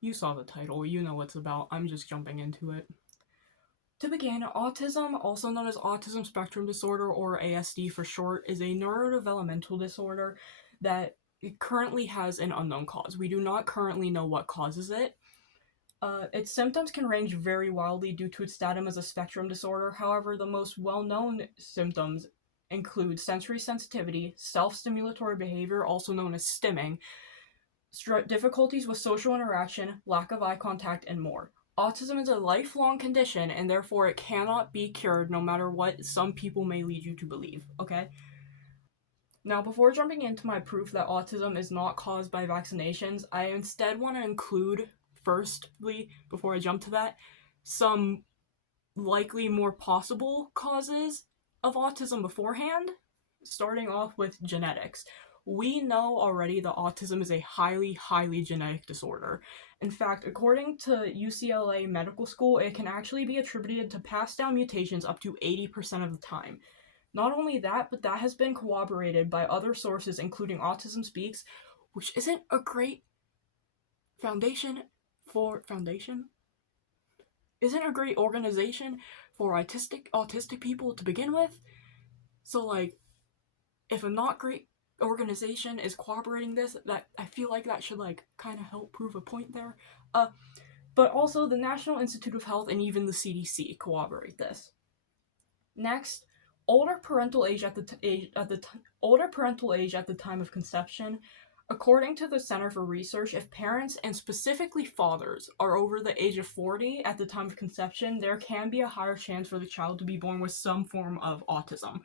You saw the title, you know what it's about, I'm just jumping into it. To begin, autism, also known as autism spectrum disorder or ASD for short, is a neurodevelopmental disorder that currently has an unknown cause. We do not currently know what causes it. Its symptoms can range very wildly due to its status as a spectrum disorder. However, the most well-known symptoms include sensory sensitivity, self-stimulatory behavior, also known as stimming, difficulties with social interaction, lack of eye contact, and more. Autism is a lifelong condition, and therefore it cannot be cured no matter what some people may lead you to believe, okay? Now, before jumping into my proof that autism is not caused by vaccinations, I instead want to include, firstly, before I jump to that, some likely more possible causes of autism beforehand, starting off with genetics. We know already that autism is a highly, highly genetic disorder. In fact, according to UCLA Medical School, it can actually be attributed to passed down mutations up to 80% of the time. Not only that, but that has been corroborated by other sources, including Autism Speaks, which isn't a great foundation for isn't a great organization for autistic people to begin with. So like, if a not great organization is corroborating this, that I feel like that should like kind of help prove a point there. But also the National Institute of Health and even the CDC corroborate this. Next, older parental age at the time of conception. According to the Center for Research, if parents, and specifically fathers, are over the age of 40 at the time of conception, there can be a higher chance for the child to be born with some form of autism.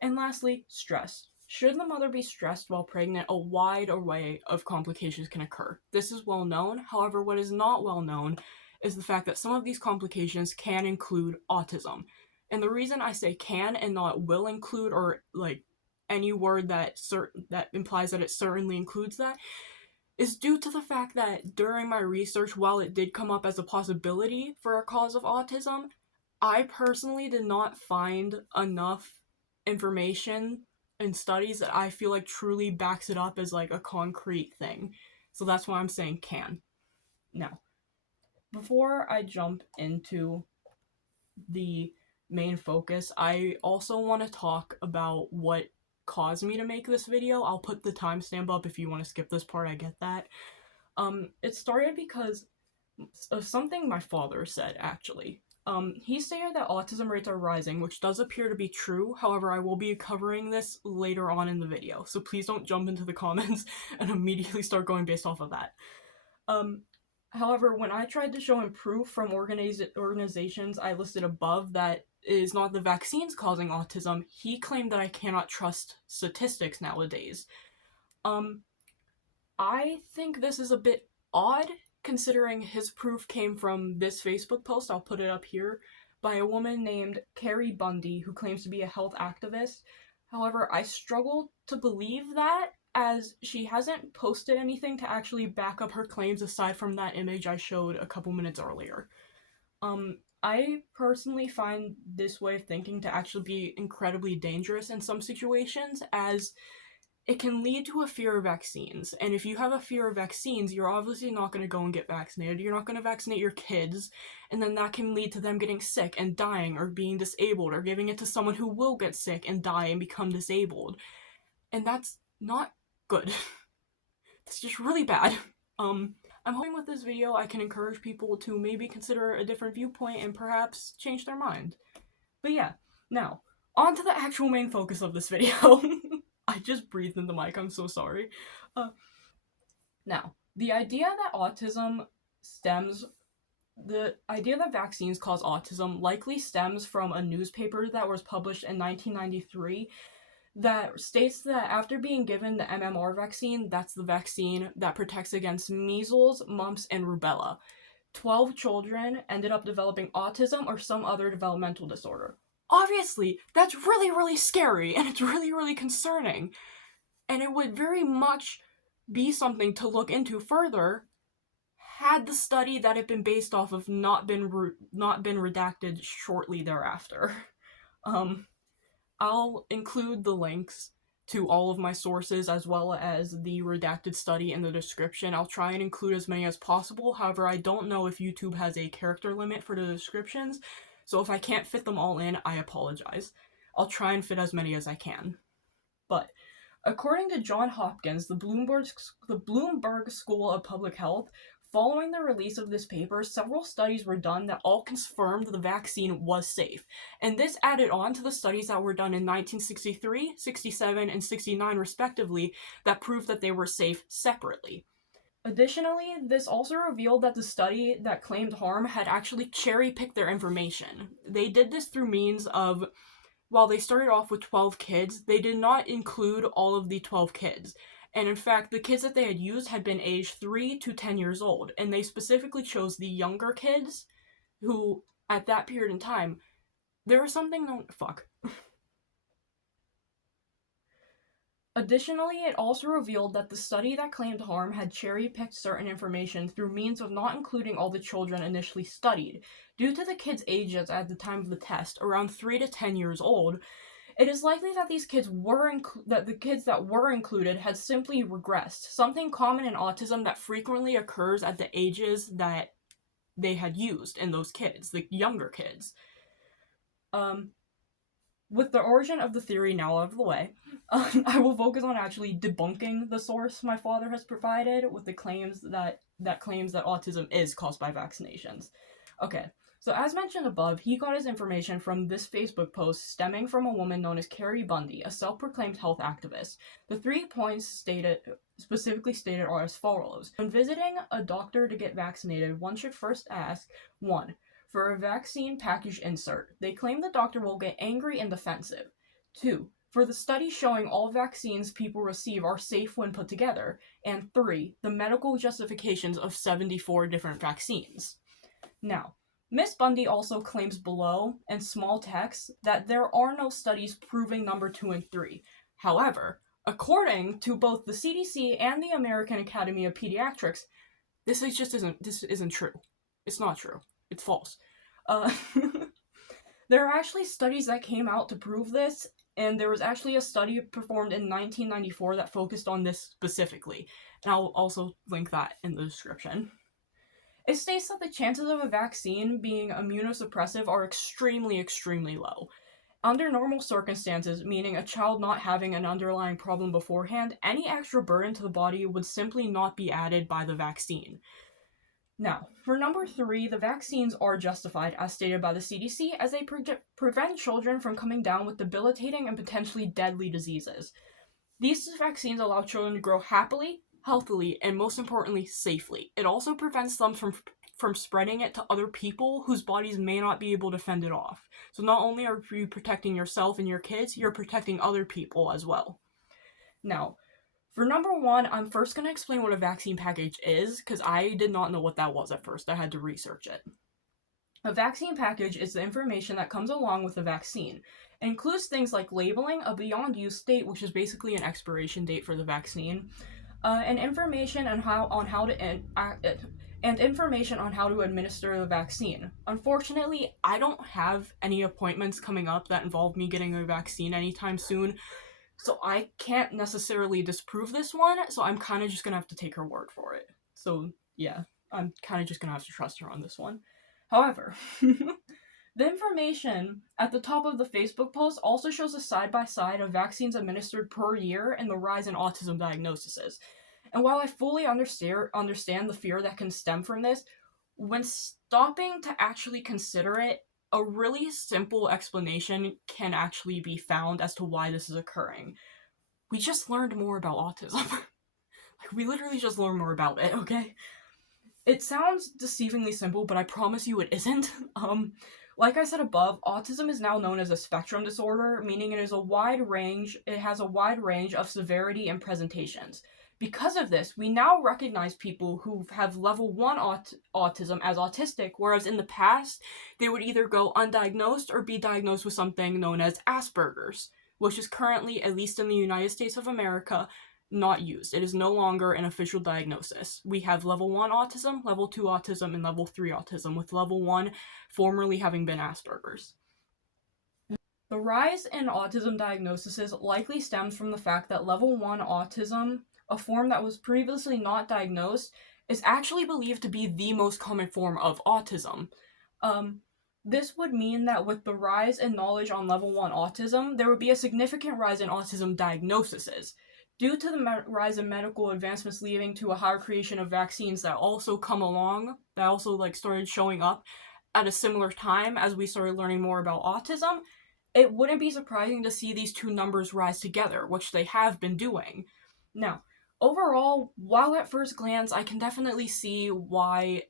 And lastly, stress. Should the mother be stressed while pregnant, a wide array of complications can occur. This is well known. However, what is not well known is the fact that some of these complications can include autism. And the reason I say can and not will include, or like any word that implies that it certainly includes that, is due to the fact that during my research, while it did come up as a possibility for a cause of autism, I personally did not find enough information and studies that I feel like truly backs it up as like a concrete thing. So that's why I'm saying can. Now, before I jump into the main focus, I also want to talk about what caused me to make this video. I'll put the timestamp up if you want to skip this part, I get that. It started because of something my father said, actually. He stated that autism rates are rising, which does appear to be true. However, I will be covering this later on in the video, so please don't jump into the comments and immediately start going based off of that. However, when I tried to show him proof from organizations I listed above that it is not the vaccines causing autism, he claimed that I cannot trust statistics nowadays. I think this is a bit odd, considering his proof came from this Facebook post, I'll put it up here, by a woman named Carrie Bundy, who claims to be a health activist. However, I struggle to believe that, as she hasn't posted anything to actually back up her claims aside from that image I showed a couple minutes earlier. I personally find this way of thinking to actually be incredibly dangerous in some situations, as it can lead to a fear of vaccines. And if you have a fear of vaccines, you're obviously not going to go and get vaccinated. You're not going to vaccinate your kids, and then that can lead to them getting sick and dying, or being disabled, or giving it to someone who will get sick and die and become disabled. And that's not good. It's just really bad. I'm hoping with this video I can encourage people to maybe consider a different viewpoint and perhaps change their mind. But yeah, now, on to the actual main focus of this video. I just breathed in the mic, I'm so sorry. Now, the idea that vaccines cause autism likely stems from a newspaper that was published in 1993 that states that after being given the MMR vaccine, that's the vaccine that protects against measles, mumps, and rubella, 12 children ended up developing autism or some other developmental disorder. Obviously, that's really, really scary, and it's really, really concerning. And it would very much be something to look into further had the study that it been based off of not been redacted shortly thereafter. I'll include the links to all of my sources as well as the redacted study in the description. I'll try and include as many as possible. However, I don't know if YouTube has a character limit for the descriptions, so if I can't fit them all in, I apologize. I'll try and fit as many as I can. But according to John Hopkins, the Bloomberg School of Public Health, following the release of this paper, several studies were done that all confirmed the vaccine was safe. And this added on to the studies that were done in 1963, 67, and 69 respectively that proved that they were safe separately. Additionally, this also revealed that the study that claimed harm had actually cherry-picked their information. They did this through means of, while they started off with 12 kids, they did not include all of the 12 kids. And in fact, the kids that they had used had been aged 3 to 10 years old, and they specifically chose the younger kids who, at that period in time, there was something known. Fuck. Additionally, it also revealed that the study that claimed harm had cherry-picked certain information through means of not including all the children initially studied. Due to the kids' ages at the time of the test, around 3 to 10 years old, it is likely that these kids that the kids that were included had simply regressed, something common in autism that frequently occurs at the ages that they had used in those kids, the younger kids. With the origin of the theory now out of the way, I will focus on actually debunking the source my father has provided with the claims that claims that autism is caused by vaccinations. Okay, so as mentioned above, he got his information from this Facebook post stemming from a woman known as Carrie Bundy, a self-proclaimed health activist. The 3 points specifically stated are as follows. When visiting a doctor to get vaccinated, one should first ask, 1. For a vaccine package insert. They claim the doctor will get angry and defensive. 2. For the study showing all vaccines people receive are safe when put together. And 3. The medical justifications of 74 different vaccines. Now, Miss Bundy also claims below, in small text, that there are no studies proving number 2 and 3. However, according to both the CDC and the American Academy of Pediatrics, this isn't true. It's not true. It's false. There are actually studies that came out to prove this, and there was actually a study performed in 1994 that focused on this specifically, and I'll also link that in the description. It states that the chances of a vaccine being immunosuppressive are extremely, extremely low. Under normal circumstances, meaning a child not having an underlying problem beforehand, any extra burden to the body would simply not be added by the vaccine. Now, for number 3, the vaccines are justified, as stated by the CDC, as they prevent children from coming down with debilitating and potentially deadly diseases. These vaccines allow children to grow happily, healthily, and most importantly, safely. It also prevents them from spreading it to other people whose bodies may not be able to fend it off. So not only are you protecting yourself and your kids, you're protecting other people as well. Now, for number 1, I'm first going to explain what a vaccine package is, because I did not know what that was at first. I had to research it. A vaccine package is the information that comes along with the vaccine. It includes things like labeling, a beyond use date, which is basically an expiration date for the vaccine, and information on how to administer the vaccine. Unfortunately, I don't have any appointments coming up that involve me getting a vaccine anytime soon, so I can't necessarily disprove this one, so I'm kind of just going to have to take her word for it. So, yeah, I'm kind of just going to have to trust her on this one. However, the information at the top of the Facebook post also shows a side-by-side of vaccines administered per year and the rise in autism diagnoses. And while I fully understand the fear that can stem from this, when stopping to actually consider it, a really simple explanation can actually be found as to why this is occurring. We just learned more about autism. Like, we literally just learned more about it, okay? It sounds deceivingly simple, but I promise you it isn't. Like I said above, autism is now known as a spectrum disorder, meaning it has a wide range of severity and presentations. Because of this, we now recognize people who have level 1 autism as autistic, whereas in the past, they would either go undiagnosed or be diagnosed with something known as Asperger's, which is currently, at least in the United States of America, not used. It is no longer an official diagnosis. We have level 1 autism, level 2 autism, and level 3 autism, with level 1 formerly having been Asperger's. The rise in autism diagnoses likely stems from the fact that level 1 autism, a form that was previously not diagnosed, is actually believed to be the most common form of autism. Um, this would mean that with the rise in knowledge on level 1 autism, there would be a significant rise in autism diagnoses. Due to the rise in medical advancements leading to a higher creation of vaccines that also come along, that also started showing up at a similar time as we started learning more about autism, it wouldn't be surprising to see these two numbers rise together, which they have been doing. Now, overall, while at first glance I can definitely see why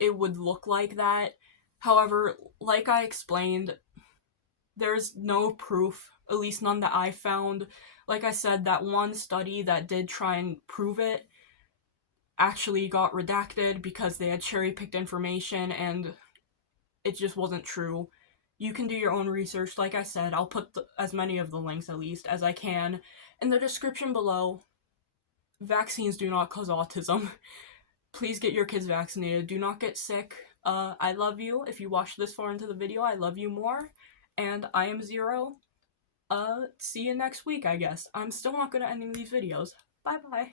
it would look like that, however, like I explained, there's no proof, at least none that I found. Like I said, that one study that did try and prove it actually got redacted because they had cherry picked information and it just wasn't true. You can do your own research. Like I said, I'll put as many of the links, at least, as I can in the description below. Vaccines do not cause autism. Please get your kids vaccinated. Do not get sick. I love you. If you watched this far into the video, I love you more. And I am Zero. See you next week, I guess. I'm still not good at ending these videos. Bye bye.